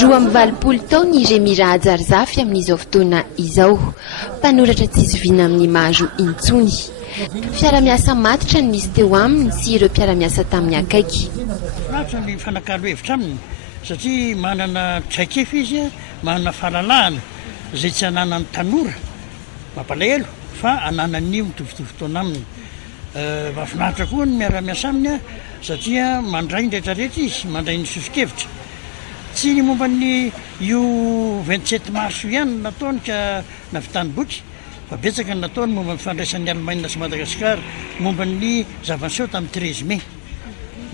Roa amby valopolo taona i Remira Ajarzafy amin'izao fotoana izao, mpanoratra tsy zoviana amin'ny mahazo intsony. Fiara-miasa matitra no misy teo aminy sy ireo mpiara-miasa tamin'ny akaiky. Finaritra ny fanakalo hevitra aminy satria manana traikefa izy, manana fahalalahana izay tsy ananany tanora mampalahelo fa ananan'io mitovitovy fotoana aminy. Mahafinaritra koa ny miara-miasa aminy satria mandray ny rehetrarehetra izy, mandray ny sosokevitra. Tsy ny momba ny io 27 mars ihany nataony ka navitany boky, fa betsaka nataony momba ny fandraisan'ny Allemagne sy Madagasikara, momba ny zava-niseho tamin'ny 13 mai.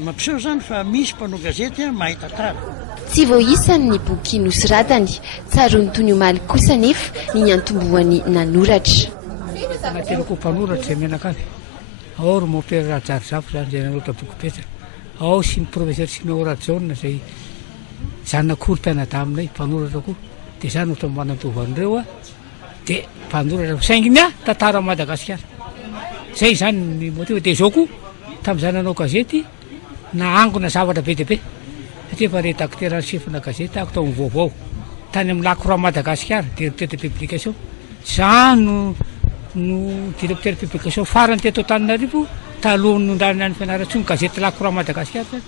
Mampiseho zany fa misy mpanao gazety mahay tantara. Tsy voaisany ny boky nosoratany, tsarony toy ny omaly kosa nefa ny niantombohany nanoratra. Anatenako mpanoratra izay menakavy. Ao ry Mopera Ajarzafy zany izay nanoratra boky betsaka. Ao sy ny professeur Siméon Radjaune izay zanak'ory mpianadahy aminay mpanoratra koa. Dia zany ohatra manantovan'ireo dia mpanoratra sainginy tantara Madagasikara. Zay zany ny motivo. Dia izao koa tamin'izany nanao gazety naangona zavatra be dia be. Satria efa rédacteur en chef na gazety ako tamin'ny vaovao tany amin'ny Lacroix Madagasikara, directeur de publication. Zany no directeur de publication farany teto Antananarivo taloha nondrany any fianarantsoa ny gazety Lacroix Madagasikara.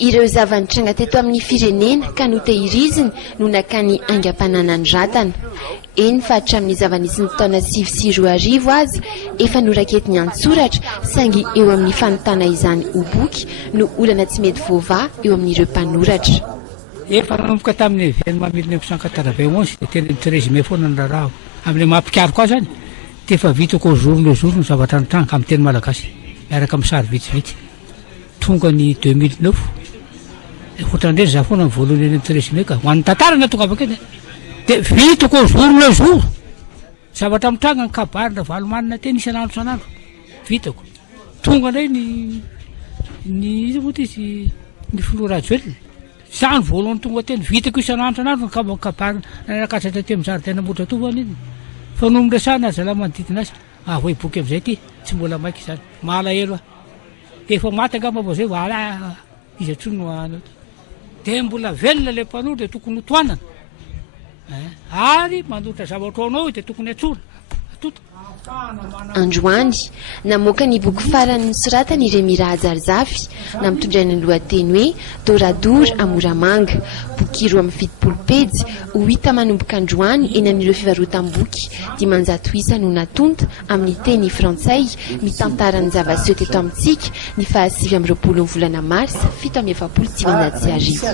Ireo zava-nitranga teto amin'ny firenena ka notehiriziny no nakany aingam-pananany ratana. Eny fa hatramin'ny zava-nisy ny taona 2024 azy efa noraketiny an-tsoratra saingy eo amin'ny fanontana izany ho boky no olana tsy mety voava eo amin'ireo mpanoratra. Efa nanomboka tamin'ny événement 1991 dia tena 13 mai foana ny raharaha amin'ilay mampikary koa zany dia efa vitako jour le jour ny zavatra nitranga amin'ny teny malagasy miaraka amin'ny sary vitsivitsy tonga ny 2009 ohatran'ireny za foana ny voalohany eny 13 mai ka ho an'ny tantarana tonga avakeny dia vitako jour le jour zavatra mitranga ny kabary na valomanina teny isan'andro isan'andro vitako tonga indray ny moa izy ny Florajoelina zany voalohany tonga teny vitako isan'andro isan'andro ny kabary nanakasatra ty amin'ny zaridaina Ambohidratovo iny fa no miresahana azy zalahy manodidina azy hoe boky amin'izay ty tsy mbola maika izany malahelo dia efa maty angamba vao zay vala izy atsony no ano dia mbola velona ilay mpanoro dia tokony hotoanana ary mandoritra zavatra anao dia tokony atsora atota. Androany namoaka ny boky farany nosoratany Remira Ajarzafy na mitondraina ny lohateny hoe Doradora Amoramanga, boky roa amin'ny 70 pejy ho hita manomboka androany eny amin'ireo fivarotam-boky dimanjato isa no natonta amin'ny teny frantsay mitantara ny zava-niseho teto amintsika ny 29 volana mars 1770 sy arivo.